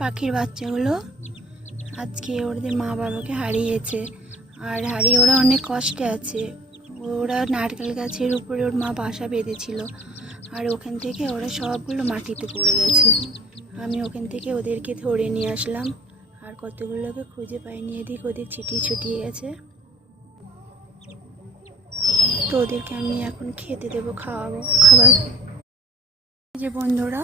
পাখির বাচ্চাগুলো আজকে ওদের মা বাবাকে হারিয়েছে, আর হারিয়ে ওরা অনেক কষ্টে আছে। ওরা নারকেল গাছের উপরে ওর মা বাসা বেঁধেছিল, আর ওখান থেকে ওরা সবগুলো মাটিতে পড়ে গেছে। আমি ওখান থেকে ওদেরকে ধরে নিয়ে আসলাম, আর কতগুলোকে খুঁজে পাইনি, এদিক ওদিক ছিটিয়ে ছুটিয়ে গেছে। তো ওদেরকে আমি এখন খেতে দেবো, খাওয়াবো খাবার। যে বন্ধুরা,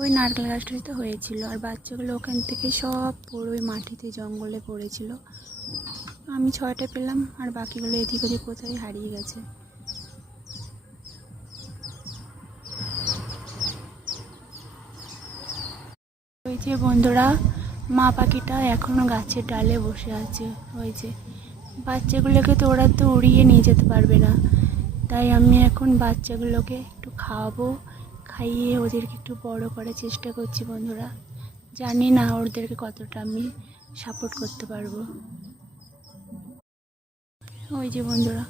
ওই নারকেল গাছটাই তো হয়েছিল, আর বাচ্চাগুলো ওখান থেকে সব পুরো ওই মাটিতে জঙ্গলে পড়েছিল। আমি 6টা পেলাম, আর বাকিগুলো এদিক ওদিক কোথায় হারিয়ে গেছে। ওই যে বন্ধুরা, মা পাখিটা এখনো গাছের ডালে বসে আছে। ওই যে বাচ্চাগুলোকে তো ওরা তো উড়িয়ে নিয়ে যেতে পারবে না, তাই আমি এখন বাচ্চাগুলোকে একটু খাওয়াবো, খাইয়ে ওদেরকে একটু বড় করার চেষ্টা করছি বন্ধুরা। জানি না ওদেরকে কতটা আমি সাপোর্ট করতে পারবো। ওই যে বন্ধুরা,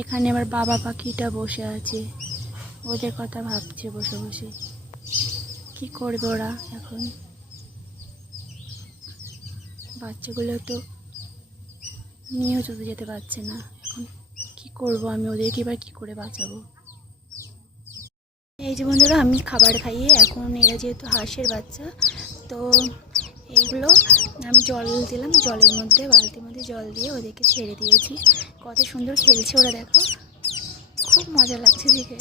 এখানে আবার বাবা পাখিটা বসে আছে, ওদের কথা ভাবছে বসে বসে কি করবে ওরা এখন। বাচ্চাগুলো তো নিয়েও চলে যেতে পারছে না, এখন কি করব আমি, ওদেরকে এবার কি করে বাঁচাবো। এই যে বন্ধুরা, আমি খাবার খাইয়ে এখন এরা যেহেতু হাঁসের বাচ্চা, তো এইগুলো আমি জল দিলাম, জলের মধ্যে বালতির মধ্যে জল দিয়ে ওদেরকে ছেড়ে দিয়েছি। কত সুন্দর খেলছে ওরা, দেখো খুব মজা লাগছে দেখে।